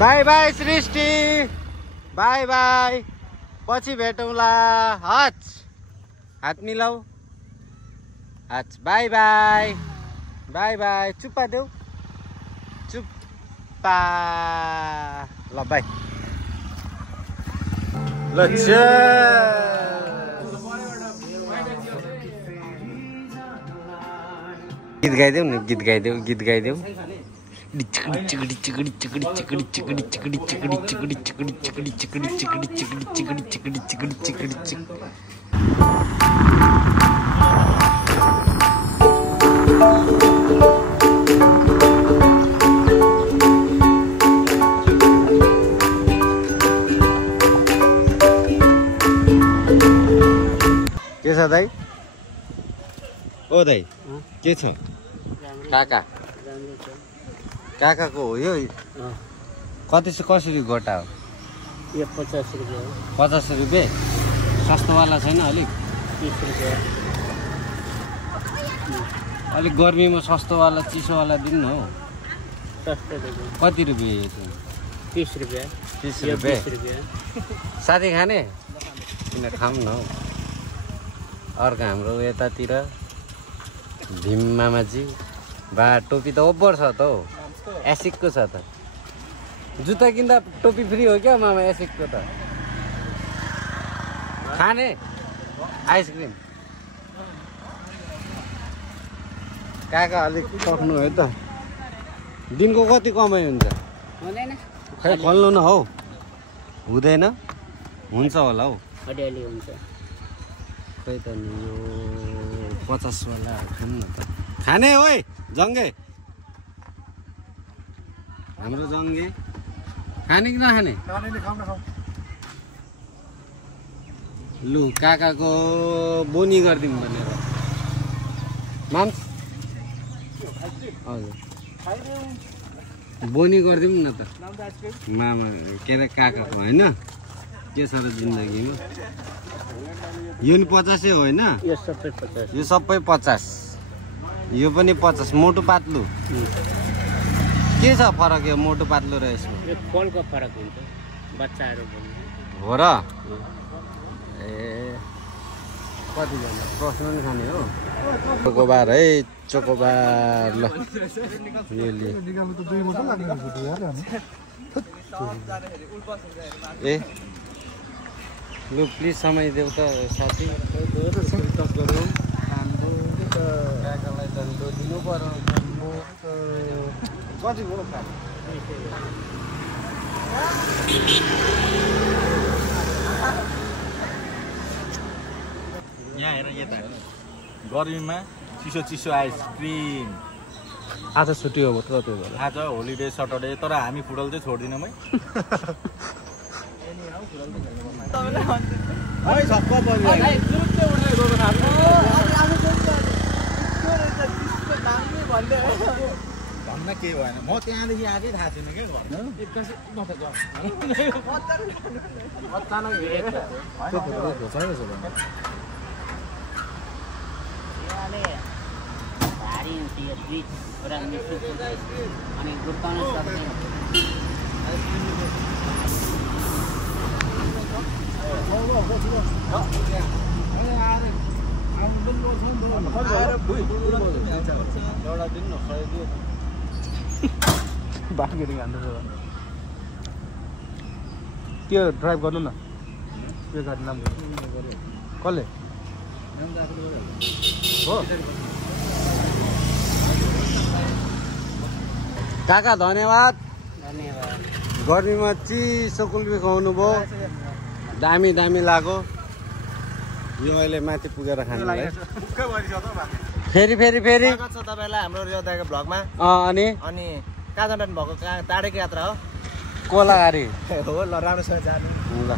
By bye Srishti, bye bye, पछि भेटौँला। हच हात मिलाऊ, हच बाई बाई, बाई बाई। चुप्पा देऊ, चुप्पा। ल बाई, ल गीत गाइदेऊ न, गीत गाइदेऊ, गीत गाइदेऊ। के छ दाइ? ओ दाइ के छ? काका, काकाको हो यो? कसरी गोटा हो? यो 50 रुपियाँ। 50 रुपियाँ? सस्तोवाला छैन अलिक? 30 रुपियाँ। अलिक गर्मीमा सस्तोवाला चिसोवाला दिनु न हौ। सस्तो दिनु। कति रुपियाँ यो चाहिँ? 30 रुपियाँ। 30 रुपियाँ? 20 रुपियाँ। साथी खाने? किन खाऊँ न हौ। अर्को हाम्रो यतातिर भीम मामाजी बा टोपी त ओभर छ त हौ। एसिकको छ त। जुत्ता किन्दा टोपी फ्री हो क्या मामा एसिकको त? खाने आइसक्रिम? काका अलिक सक्नु है त। दिनको कति कमाइ हुन्छ? हुँदैन। खै खोल्नु न हौ। हुँदैन? हुन्छ होला हौ। अलिअलि हुन्छ। खै त नि यो 50 वाला खानु न त। खाने ओइ जङ्गे, हाम्रो जङ्गे खाने कि नखाने? लु काकाको बोनी गरिदिउँ भनेर। माम्स हजुर बोनी गरिदिउँ न त मामा, के अरे काकाको होइन? के छ र जिन्दगीमा? यो नि 50 हो होइन? यो सबै 50। यो सबै 50, यो पनि 50। मोटो पातलु के छ फरक यो मोटो पातलु र यसमा? यो खोलको फरक हुन्छ बच्चाहरू हो र? ए कतिजना प्रश्न नि खाने हो? चोकोबार है, चोकोबार। ल यो लिए ए लु प्लिज समय देऊ त साथी। काकालाई दण्ड दिनु पर्यो। कति हो यहाँ हेर यता गर्मीमा चिसो चिसो आइसक्रिम। आज छुट्टी हो त त्यो बेला। आज होलिडे सटरडे, तर हामी फुटबल चाहिँ छोड्दिनौँ है। भन्न केही भएन, म त्यहाँदेखि आजै थाहा छैन क्या भारी हुन्छ यो ब्रिज पुरा मिठो अनि गुर्काउन सक्दैन। एउटा दिन न खरिदियो बार्गेनिङ हान्दैछ। त्यो ड्राइभ गर्नु न, त्यो गाडी नाम कसले हो? काका धन्यवाद। धन्यवाद। गर्मीमा चिसो कुल्फी खुवाउनु भयो, दामी दामी लाग्यो। यो अहिले माथि पुगेर खानुलाई फेरि फेरि फेरि स्वागत छ तपाईँलाई हाम्रो योदाको भ्लगमा। अनि अनि कहाँ जानु भएको? टाढेको यात्रा हो। कोलाघारी हो ल, राम्रोसँग जानु ल।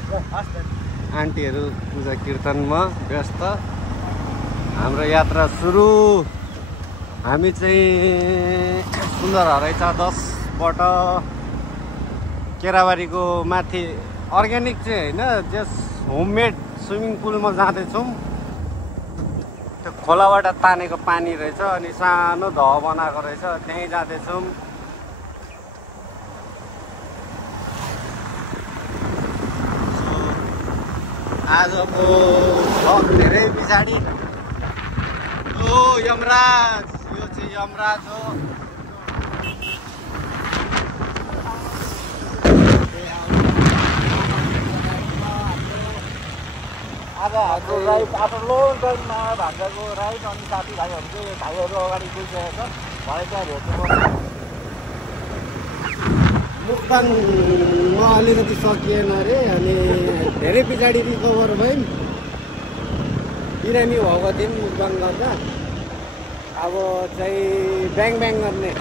आन्टीहरू पूजा कीर्तनमा व्यस्त। हाम्रो यात्रा सुरु। हामी चाहिँ सुन्दर हराइछ 10बाट केराबारीको माथि अर्ग्यानिक चाहिँ होइन, जस होममेड स्विमिङ पुलमा जाँदैछौँ। त्यो खोलाबाट तानेको पानी रहेछ अनि सानो ध बनाएको रहेछ, त्यहीँ जाँदैछौँ। आजको भ्लग धेरै पछाडि ओ यमराज यो चाहिँ यमराज हो आज हाम्रो राइड आफ्नो लोन टाइममा भान्जाको राइड अनि साथीभाइहरू चाहिँ भाइहरू अगाडि गइसकेको छ भरे त्यहाँ भेट्नुपर्छ मुक्बाङमा अलिकति सकिएन अरे अनि धेरै पछाडि रिकभर भयौँ बिरामी भएको थियौँ मुक्बाङ गर्दा अब चाहिँ ब्याङ गर्ने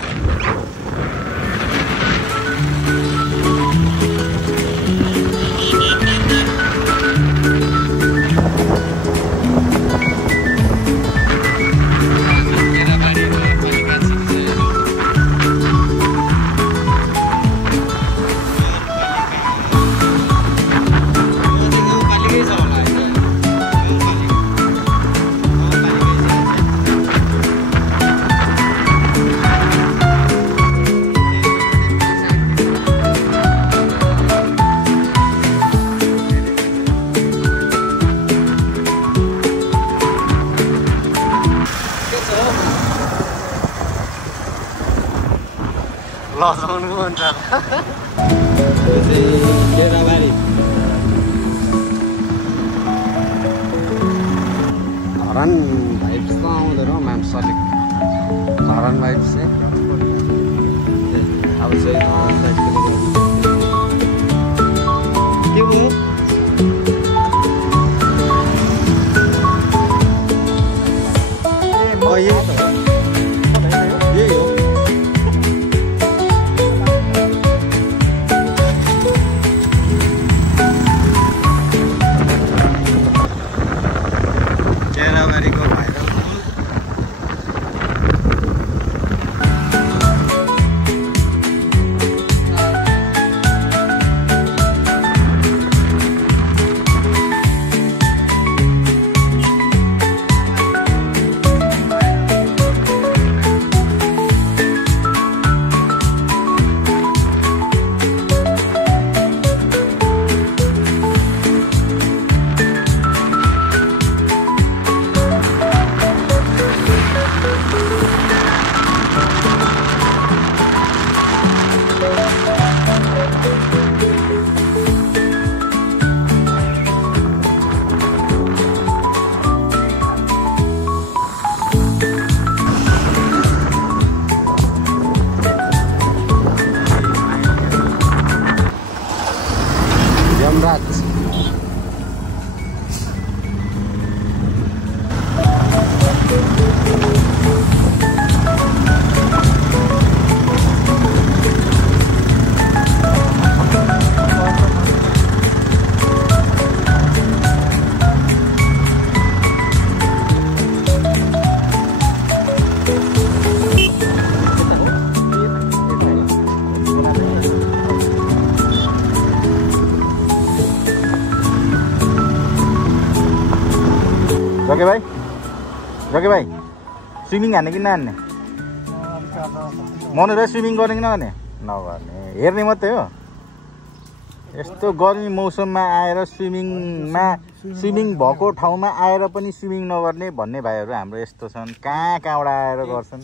लजाउनु हुन्छ यो चाहिँ केराबारी हरन भाइब्स त आउँदैन हौ म्याम सलिक हरन भाइब्स चाहिँ अब चाहिँ के हो यही त यही हो केराबारीको भाइरल यमराज जगे भाइ स्विमिङ हान्ने कि नहान्ने मनोज भाइ स्विमिङ गर्ने कि नगर्ने नगर्ने हेर्ने मात्रै हो यस्तो गर्मी मौसममा आएर स्विमिङ भएको ठाउँमा आएर पनि स्विमिङ नगर्ने भन्ने भाइहरू हाम्रो यस्तो छन् कहाँबाट आएर गर्छन्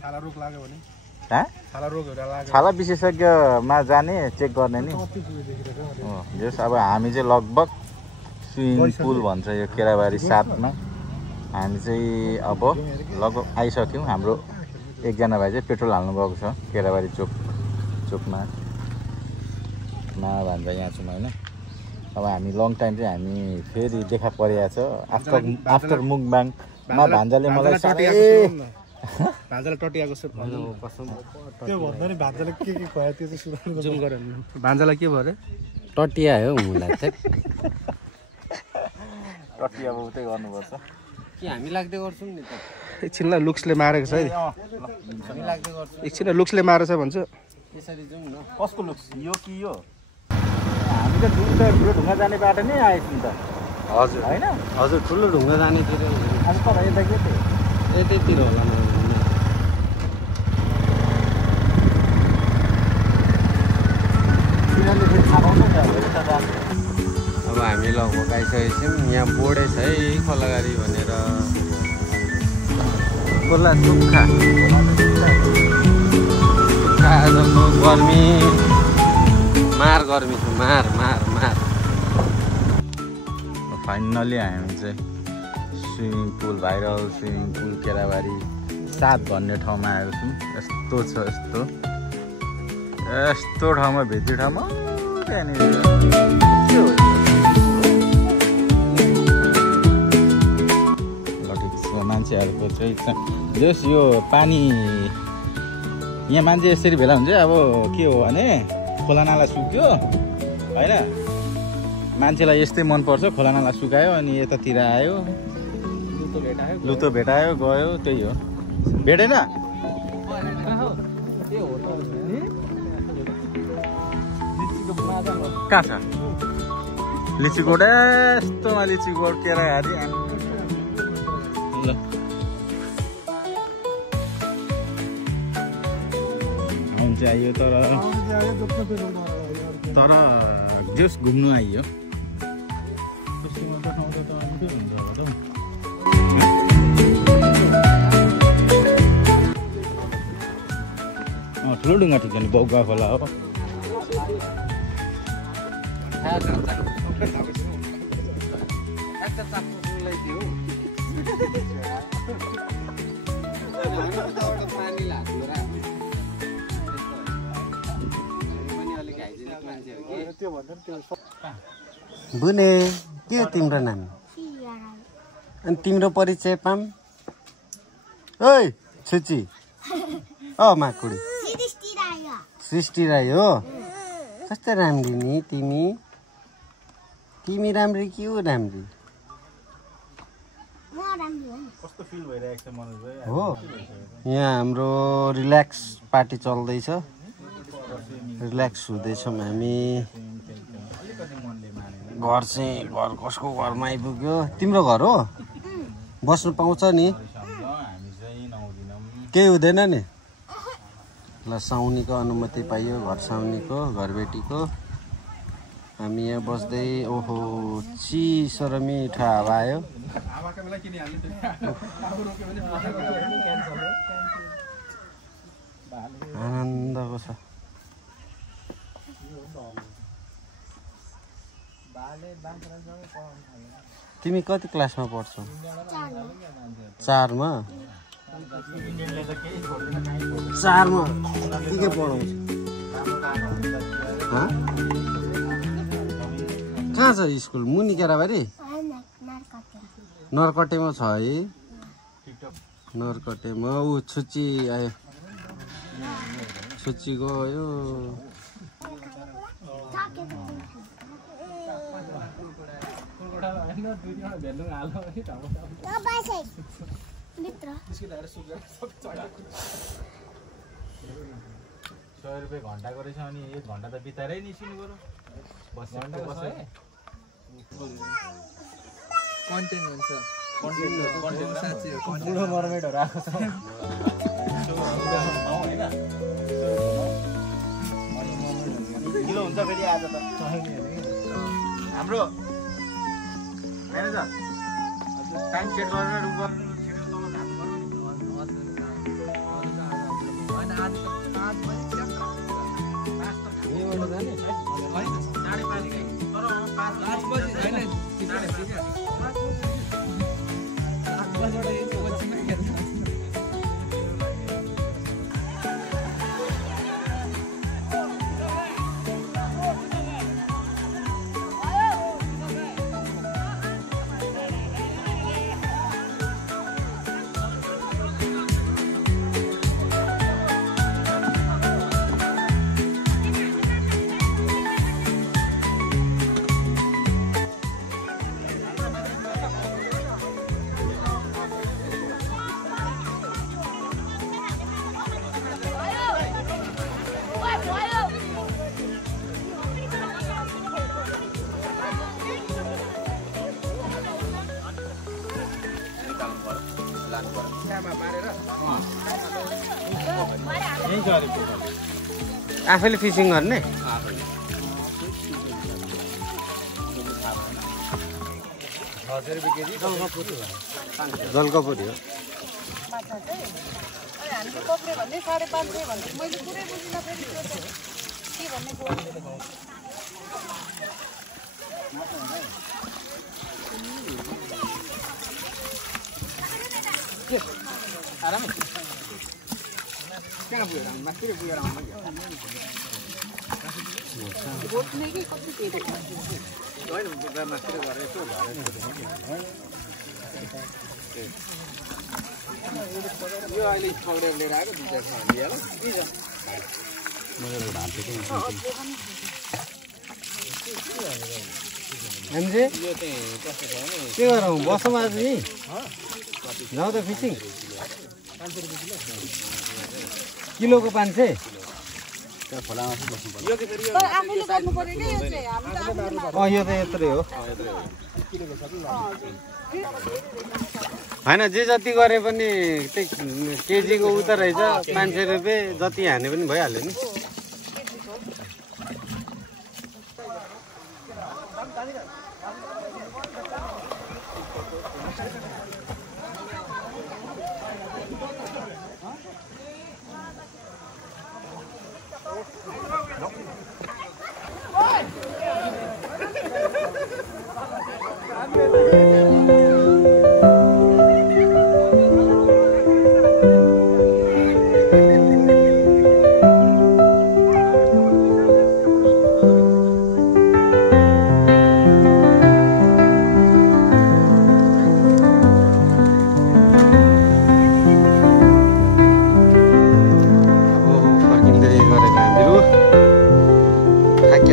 छाला विशेषज्ञमा जाने चेक गर्ने नि जस अब हामी चाहिँ लगभग स्विमिङ पुल भन्छ यो केराबारी 7मा हामी चाहिँ अब लगभग आइसक्यौँ हाम्रो एकजना भाइ चाहिँ पेट्रोल हाल्नु गएको छ केराबारी चोकमा भान्जा यहाँ छौँ होइन अब हामी लङ टाइम चाहिँ हामी फेरि देखा परेको छ आफ्टर मुकबाङमा भान्जाले मलाई भान्जाले टटियाएको छ त्यो भन्दा नि भान्जाले के खुवायो त्यो चाहिँ सुनाउनु जुम गरेन भान्जालाई के भयो अरे टटिया हो मलाई चाहिँ टटिया उतै गर्नुपर्छ कि हामी लाग्दै गर्छौँ नि त एकछिनलाई लुक्सले मारेको छ है हामी लाग्दै गर्छौँ एकछिन लुक्सले मारेछ भन्छ त्यसरी जाउँ न कसको लुक्स यो कि यो हामी त ठुलो ढुङ्गा जाने बाटो नै आएछौँ त हजुर होइन हजुर ठुलो ढुङ्गा जानेतिर अब तपाईँ यता के थियो यतैतिर होला न तिनीहरूले फेरि थाहा पाउँछ नि अब हामी लगभग आइसकेको छौँ। यहाँ बोर्डै छ है खोलागारी भनेर। खोला सुक्खा आजको गर्मी मार गर्मी छ मार मार मार। फाइनली हामी चाहिँ swimming pool viral swimming pool Kerabari 7 भन्ने ठाउँमा आएको छौँ। यस्तो छ यस्तो ठाउँमा भित्री ठाउँमा त्यहाँनिर मान्छेहरूको चाहिँ जस यो पानी यहाँ मान्छे यसरी भेला हुन्छ। अब के हो भने खोला नाला सुक्यो होइन, मान्छेलाई यस्तै मनपर्छ। खोला नाला सुकायो अनि यतातिर आयो लुतो भेटायो गयो, त्यही हो। भेटेन कहाँ छ लिची गोड? यस्तोमा लिची गोड केराहारी ल हुन्छ आइयो। तर जस घुम्नु आइयो। ठुलो डुङ्गा ठिक छ नि, बौगा खोला हो। बुने के हो तिम्रो नाम? अनि तिम्रो परिचय पाम? ओइ छुची माकुडी सृष्टि राई हो। कस्तो राम्री नि तिमी, तिमी राम्री कि ऊ राम्री कस्तो फिल भइरहेको छ मनोज भाइ? हो यहाँ हाम्रो रिल्याक्स पार्टी चल्दैछ, रिल्याक्स हुँदैछौँ हामी। घर चाहिँ घर कसको घरमा आइपुग्यो? तिम्रो घर हो, बस्नु पाउँछ नि? केही हुँदैन नि? ल साउनीको अनुमति पाइयो, घर साउनीको घरबेटीको। हामी यहाँ बस्दै ओहो चिसो र मिठो हावा आयो। आनन्दको छ। तिमी कति क्लासमा पढ्छौ? 4 मा? 4 मा के पढाउँछ? कहाँ छ स्कुल? मुनि केराबारी नरकटेमा छ है? नरकटेमा ऊ छुच्ची आयो, छुच्ची गयो। ₹100 घन्टाको रहेछ अनि 1 घन्टा त बितारै निस्किनु पर्यो। कन्टेन्ट हुन्छ, बुढो मर्मेटहरू आएको छ किलो हुन्छ फेरि आज त हाम्रो म्यानेजर टाइम सेट गरेर रुम गर्नु आफैले फिसिङ गर्ने? जलकपुरी हो माछा चाहिँ अनि हामीले कप्रे भन्ने 550 भन्ने मैले पुरै बुझिनँ फेरि त्यो त के भन्ने बोल्नु यो अहिले पौडेर लिएर आएको दुईटा छ लिएर हामीले के गरौँ बसौँ आज नि जाउँ त फिसिङ किलोको 500 तर आफूले गर्नु पर्यो के यो चाहिँ हामी त आफूले यो त यत्रै हो होइन जे जति गरे पनि त्यही केजीको उता रहेछ 500 रुपियाँ जति हाने पनि भइहाल्यो नि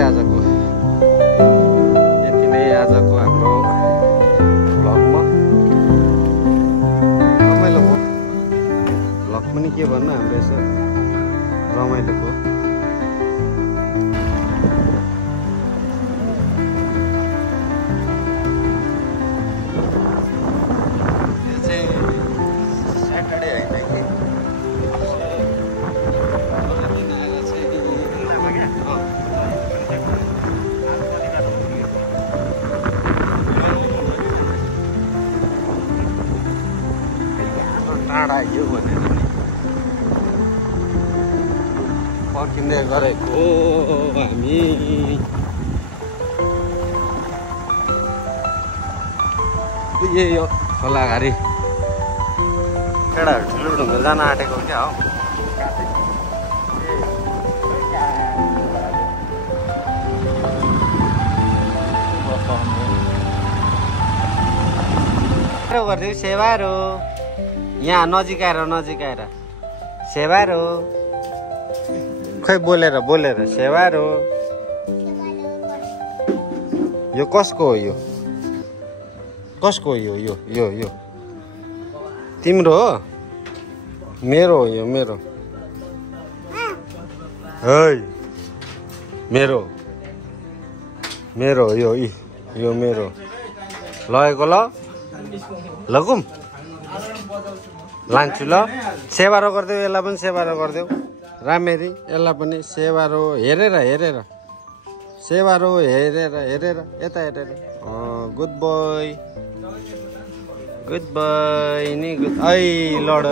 आजको यति नै आजको हाम्रो भ्लगमा रमाइलो भयो भ्लग पनि के भन्नु हाम्रो यसो रमाइलो भयो यो चाहिँ स्याटरडे होइन कि टाढा यो भनेर पर्खिँदै गरेको हामी यही हो खोलाघारी केटाहरू ठुलो ढुङ्गा जान आँटेको क्या हो गरिदियो सेवारो यहाँ नजिक आएर सेवारो खै बोलेर सेवारो यो कसको हो यो कसको हो यो तिम्रो हो मेरो हो यो मेरो है मेरो हो यो मेरो लगेको लगौँ लान्छु ल सेवारो गरिदेऊ यसलाई पनि सेवारो गरिदेऊ राम्ररी यसलाई पनि सेवारो हेरेर सेवारो हेरेर यता हेरेर गुड बोय नि गुड ऐ लड